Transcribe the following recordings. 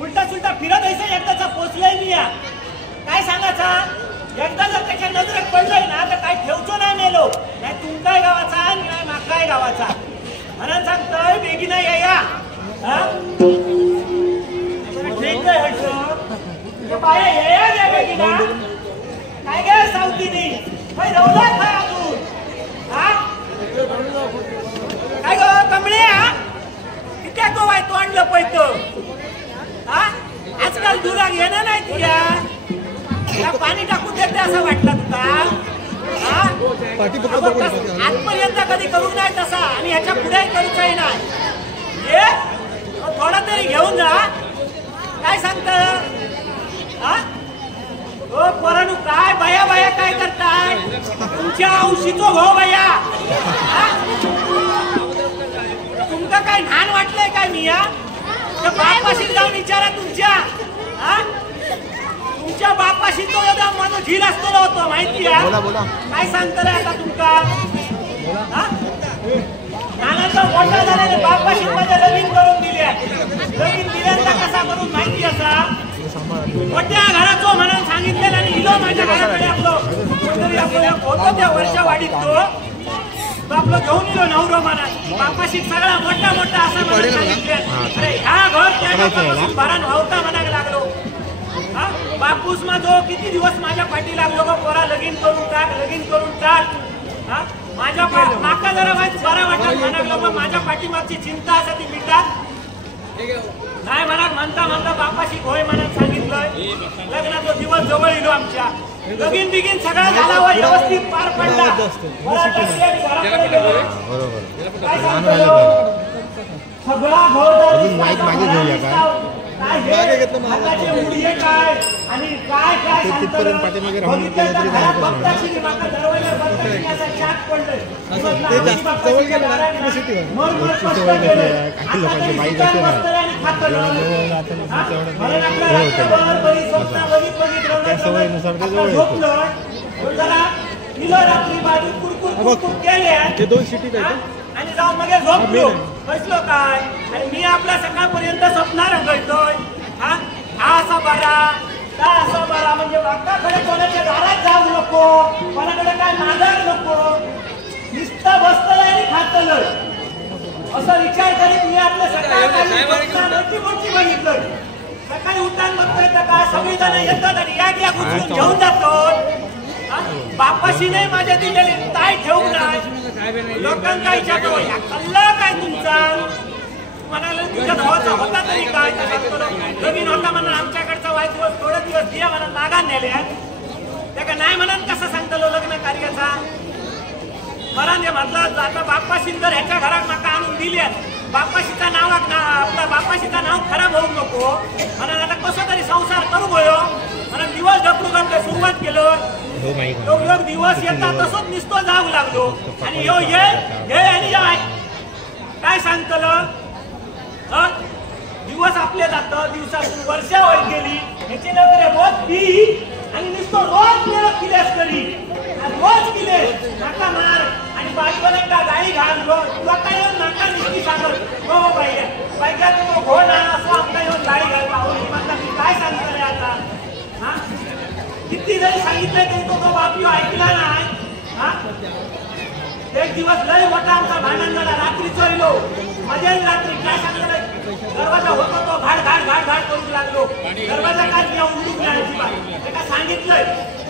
उलटा सुलटा फिरत ऐसा एकदाचा पोचलाय मी या काय सांगायचा एकदा जर त्याच्या नजरेत पडलोय ना तर काय ठेवचो नाही मेलो नाही तुमकाय गावाचा नाही माकाय गावाचा म्हणून सांगतोय बेगीना या ठीक आहे हटलो बाया ये बेगीना काय गे सावतीनी काय रवला काय अजून हा काय गो कमळे किती तो वाय तोंड लपयतो आजकाल दुरा घेणं नाही तुझ्या पाणी टाकून देते असं वाटलं तुका आजपर्यंत कधी करू नाही तसा आणि ह्याच्या पुढे करूचही नाही ये थोडा तरी घेऊन जा काय सांगत हो पोरानू काय बाया बाया काय करताय तुमच्या औषधीचो भाऊ बाया तुमका काय घाण वाटलंय काय मी या बापाशी जाऊन विचारा तुमच्या बापाशी तो एवढा मन झील असतो होतो माहिती आहे काय सांगतो रे आता तुमका नानाचा मोठा झाल्याने बापाशी माझ्या लगीन करून दिल्या लगीन दिल्यांचा कसा करून माहिती असा मोठ्या घराचो म्हणून सांगितलेलं आणि इलो माझ्या घराकडे आपलं होतं त्या वर्षा वाढीत तो आपलं घेऊन येलो नवरो म्हणा बापाशी सगळा मोठा मोठा असं म्हणून सांगितले अरे ह्या घर त्या बापापासून भरण व्हावता म्हणायला लागलो बापूस माझो किती दिवस माझ्या पाठी लागलो गो पोरा लगीन करून टाक माझ्या माका जरा बरा वाटत म्हणालो माझ्या पाठीमागची चिंता असं ती मिटात नाही म्हणता बापाशी होय म्हणत सांगितलंय लग्नाचा दिवस जवळ येलो आमच्या लगीन बिगीन सगळा झाला व व्यवस्थित पार पडला सगळा काय आणि काय काय दोन सिटी आणि जाऊन मग झोपलो बसलो काय आणि मी आपल्या सकाळपर्यंत स्वप्नार रंगतोय हा असा बरा म्हणजे बाकाकडे कोणाच्या दारात जाऊ नको कोणाकडे काय मागायला नको नुसतं बसतलंय आणि खातलंय असा विचार करीत मी आपल्या सकाळी मोठी बघितलं सकाळी उठान बघतोय तर काय सगळी जण येतात आणि या गुंतून घेऊन जातो बापाशी नाही माझ्या दिलेली ताई ठेवू नाही लोकांना विचारतो या कल्ला काय तुमचा म्हणाले तुझ्या भावाचा होता तरी काय नवीन होता म्हणून आमच्याकडचा वाढदिवस थोडे दिवस दिया म्हणून मागा नेले त्या नाही म्हणून कसं सांगतलो लग्न कार्याचा बराने म्हटलं आता बापाशी जर ह्याच्या घरात माका आणून दिले बापाशीचा नाव आपला बापाशीचा नाव खराब होऊ नको म्हणून आता कसं तरी संसार करू गयो म्हणून दिवस ढकलू सुरुवात केलं योग दिवस येतात तसंच निसतो जाऊ लागलो आणि यो ये आणि जाय काय सांगतलं दिवस आपले जात दिवसातून वर्षा होत गेली ह्याची नंतर रोज पी आणि नुसतं रोज किलेस करी रोज किले नाका मार आणि बायकोने का गाडी घाल तुला काय येऊन नाका निसती सांगत हो बायका तू हो ना असं आमका येऊन गाडी घाल म्हणता मी काय सांगतो रे आता हा किती जरी सांगितलं तरी तो बापी ऐकला नाही हा एक दिवस लय मोठा आमचा भांडण झाला रात्रीचो येलो मजा रात्री काय सांगलं दरवाजा होता तो घाट करू लागलो दरवाजा काय उडून नाही काय सांगितलंय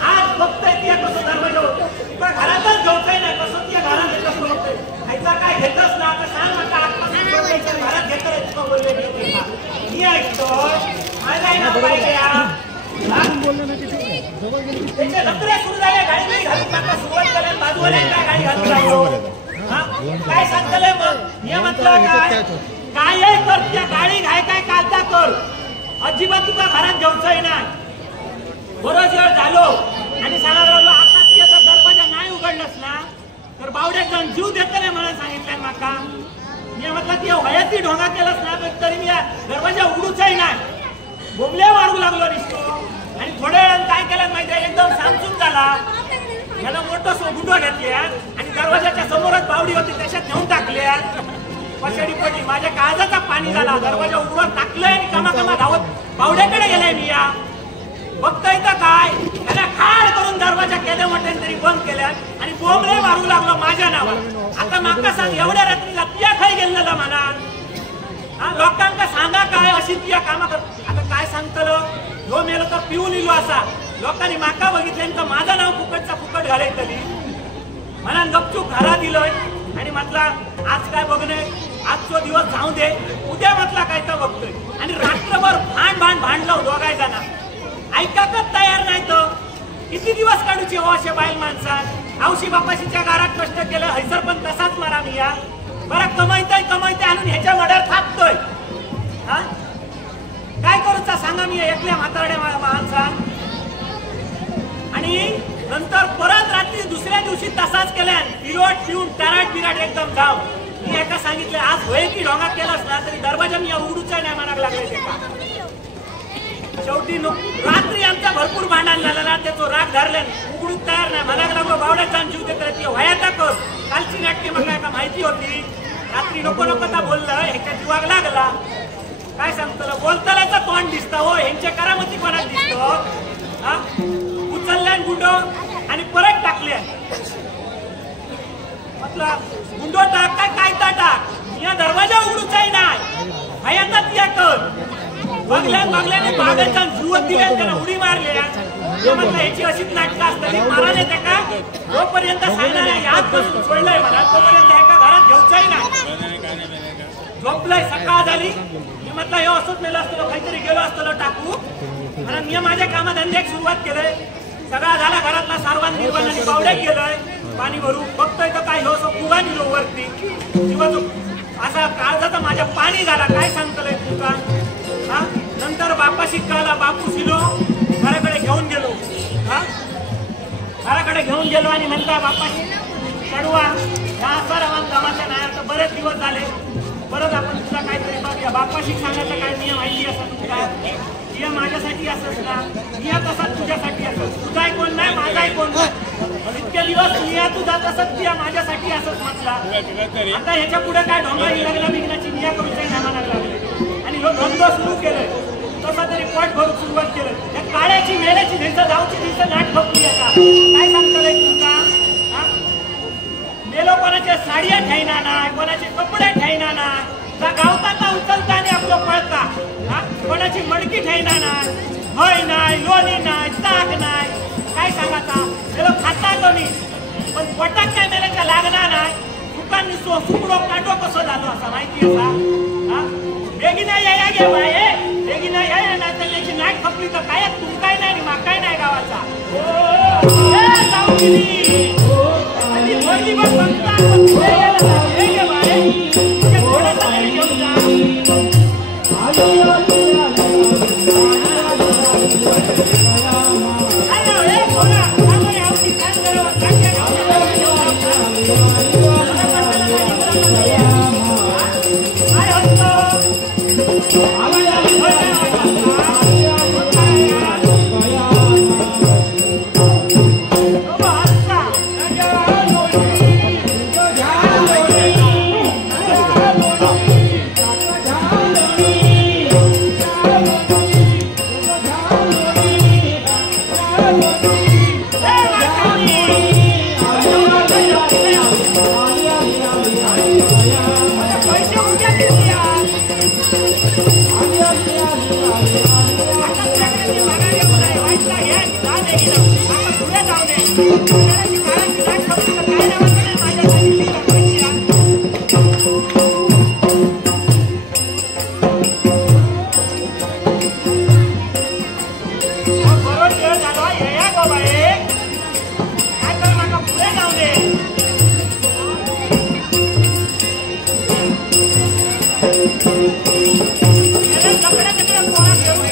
आज बघतोय ती कसं दरवाजा होतो तुला घरातच घेऊचंय नाही कसं ती घरात कसं होतंय ह्याचा काय घेतच ना आता सांग आता आत्महत्या घरात घेतलंय तुला बोलले मी ऐकतो माझा ना पाहिजे त्याचे नखरे सुरू झाले गाडी घालून माका सुरुवात केल्या बाजूला काय गाडी घालून लागलो काय सांगतले मग नियमातलं काय कर त्या गाडी घाय काय काढता कर अजिबात तुका घरात घेऊचंय ना बरोच वेळ झालो आणि सांगायला लागलो आता तुझ्या दरवाजा नाही उघडलास ना तर बावड्यात जाऊन जीव देतले म्हणून सांगितलंय माका मी म्हटलं ती वयाची ढोंगा केलास ना तरी मी दरवाजा उघडूचही नाही बोंबले मारू लागलो दिसतो आणि थोड्या वेळानं काय केलं माहिती एकदम सामसूम झाला याला मोठं गुंडो घेतल्या आणि दरवाजाच्या समोरच बावडी होती त्याच्यात नेऊन टाकल्या पछाडी पडली माझ्या काळजाचा पाणी झाला दरवाजा उघडून टाकलंय आणि कमा धावत बावड्याकडे गेलाय मी या बघता येतं काय त्याला खाड करून दरवाजा केले म्हटले तरी बंद केल्या आणि बोंबले मारू लागलो माझ्या नावावर आता माका सांग एवढ्या रात्रीला तुया खाई गेलेला म्हणा लोकांका सांगा काय अशी तुया कामा कर आता काय सांगतलं ह्यो मेलो तर पिऊन इलो असा लोकांनी माका बघितलं तर माझं नाव फुकटचा फुकट घालायतली मला गपचूप घरा दिलोय आणि म्हटलं आज काय बघणे आजचो दिवस जाऊ दे उद्या म्हटला काय तर बघतोय आणि रात्रभर भांडलो दोघाय जण ऐकाकच तयार नाही तर किती दिवस काढूचे हो असे बाईल माणसात औशी बापाशीच्या घरात कष्ट केलं हैसर पण तसाच मारा मी या बरं कमायतय आणून ह्याच्या मड्यावर थापतोय हा काय करूचा सांगा मी एकल्या म्हातारड्या माणसा आणि नंतर परत रात्री दुसऱ्या दिवशी तसाच केल्यान पिरोट पिऊन बिराट एकदम जाव मी एका सांगितलं आज होय की ढोंगा केलास ना तरी दरवाजा मी उघडूचा नाही म्हणायला लागले ते का शेवटी रात्री आमचा भरपूर भांडण झालं ना त्याचं राग धरले उघडूच तयार नाही म्हणायला लागलो बावड्यात जाऊन जीव देत ती वयाता कर कालची नाटके मला एका माहिती होती रात्री नको का बोललं ह्याच्या जीवाग लागला काय सांगतो बोलतालाचा तोंड दिसतं हो ह्यांच्या करामती कोणाला दिसतो हा उचलल्या गुंडो आणि परत टाकल्या म्हटलं गुंडो टाक काय टाक या दरवाजा उघडूचाही नाही वयाता ती कर बघल्याने बागाच्या जीवत दिल्या त्याला उडी मारल्या म्हटलं ह्याची अशीच नाटकं असतात महाराज त्या का जोपर्यंत सांगणार याद बसून सोडलंय मला तोपर्यंत एका घरात घेऊचाही नाही झोपलंय सकाळ झाली मी म्हटलं हे असंच मेलं असतो काहीतरी गेलो असतो टाकू म्हणून मी माझ्या कामधंद्याक सुरुवात केलंय सगळा झाला घरातला सारवान निर्वाण आणि बावड्यात गेलोय पाणी भरू बघतोय तर काय हो फुगा निलो वरती किंवा जो असा काळजाचा माझ्या पाणी झाला काय सांगतलंय तुका हा नंतर बापाशी कळला बापू शिलो घराकडे घेऊन गेलो हा घराकडे घेऊन गेलो आणि म्हणता बापाशी चढवा ह्या सरावान कामाच्या नाही आता बरेच दिवस झाले परत आपण तुला काहीतरी बघूया बापाशी सांगायचा काय नियम माहिती असं तुझा नियम माझ्यासाठी असंच ना नियम तसाच तुझ्यासाठी असत तुझाही कोण नाही माझाही कोण नाही इतके दिवस निया तुझा तसंच निया माझ्यासाठी असंच म्हटला आता ह्याच्या पुढे काय ढोंगा लग्न बिग्नाची निया करूच्या नाही म्हणायला लागले आणि ह्यो धंदो सुरू केलाय तसा तरी पोट भरून सुरुवात केलं या काळ्याची मेल्याची भिंत जाऊची भिंत नाट ठोकली आता काय सांगतलंय तुमका मेलो कोणाच्या साड्या ठेयना नाही कोणाचे कपडे ठेयना नाही गावताना उचलता आणि आपलं पळता हा कोणाची मडकी ठेयना नाही हय नाही लोणी नाही ताक नाही काय सांगायचा मेलो खाता कमी पण पोटात काय मेल्याच्या लागणार नाही दुकान सुकडो काटो कसं झालो असा माहिती असा हा बेगिना या गे बाय बेगिना या नाही तर त्याची नाट खपली तर काय तुम काय नाही मा काय नाही गावाचा बाबा हे काय कर माका पुढे जाऊ दे कपडे तिकडे कोणा घेऊन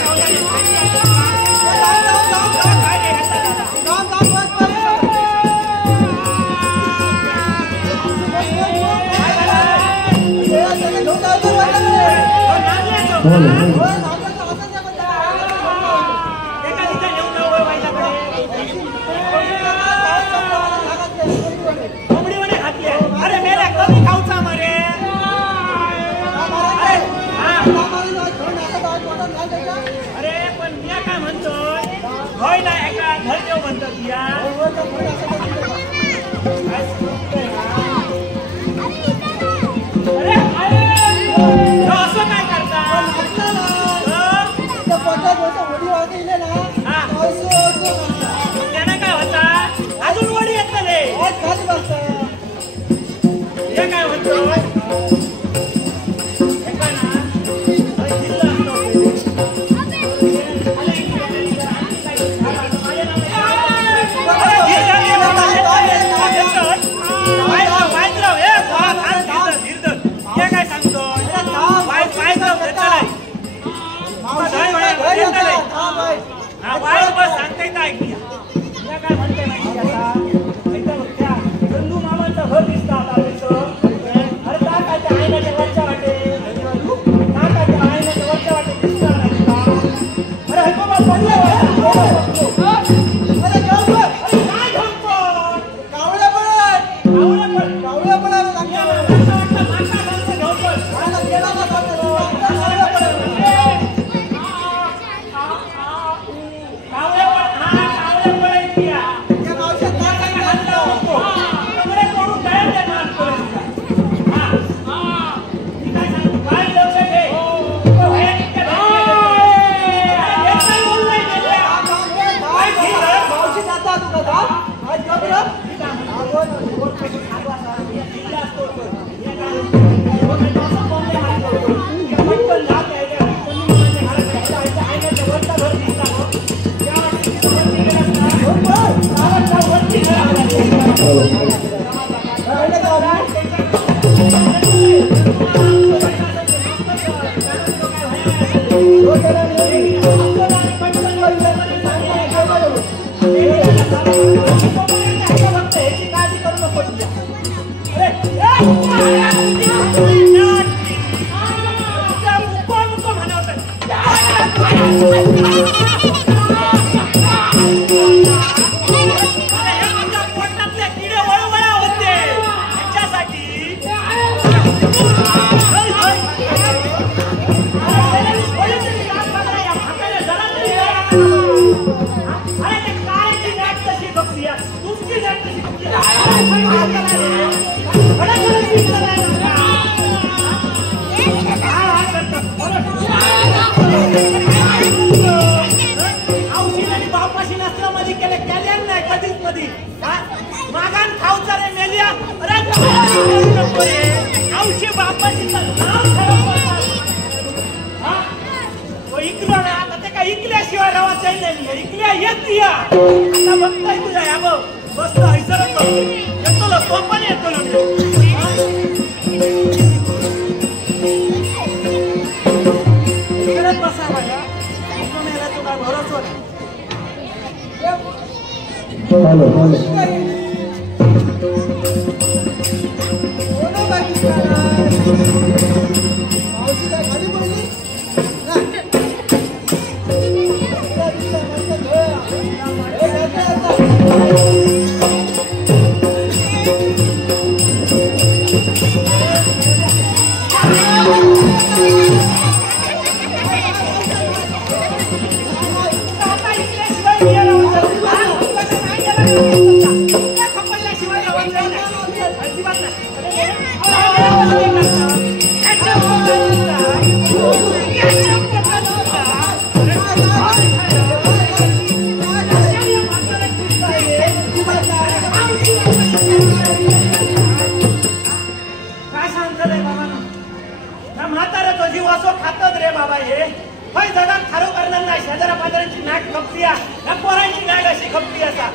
खंय जगात खारो करणार नाही शेजारा पाजारांची नाट खपती या पोरांची नाट अशी खपती असा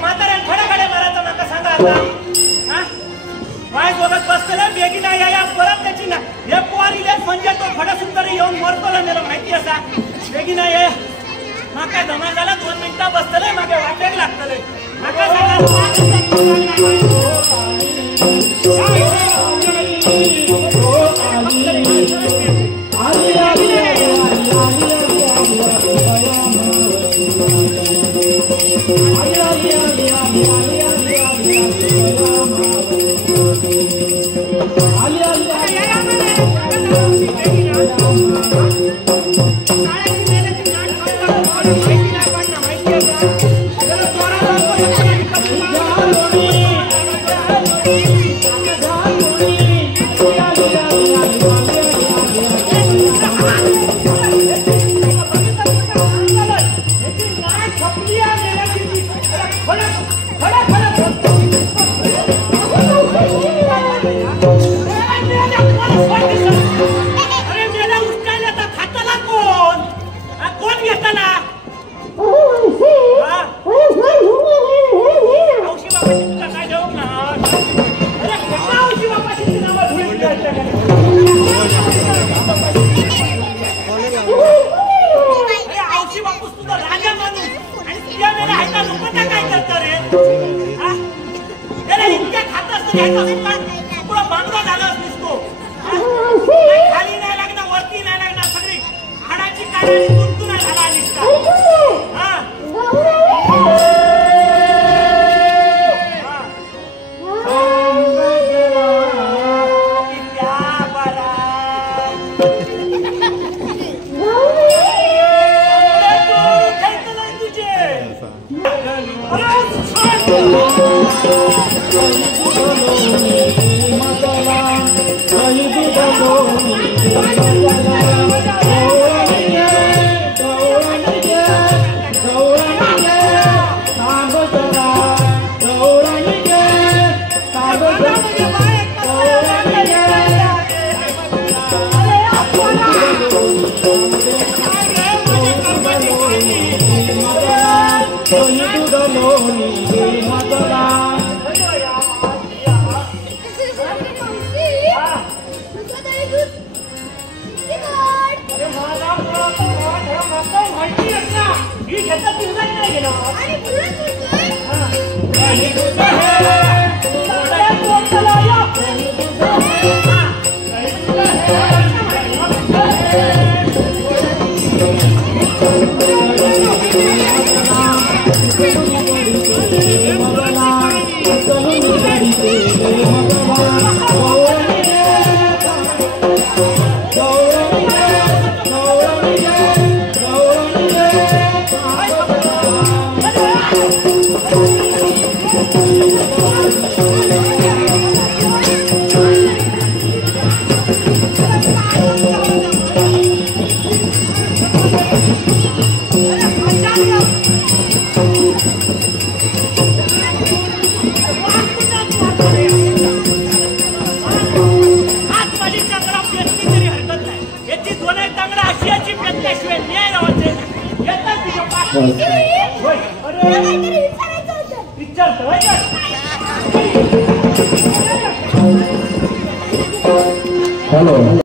म्हाताऱ्यान खडे खडे मारायचा नका सांगा आता माय बघत बसतले बेगीना या परत त्याची ना हे पोरीले म्हणजे तो खडा सुंदर येऊन मरतोला मला माहिती असा बेगीना ये माका जमा झाला 2 मिनिटं बसतले मागे वाटेक लागतले माका खाली नाही लागणार वरती नाही लागणार सगळी हाडाची काढायची तुंतून झाला निष्ठा Hello.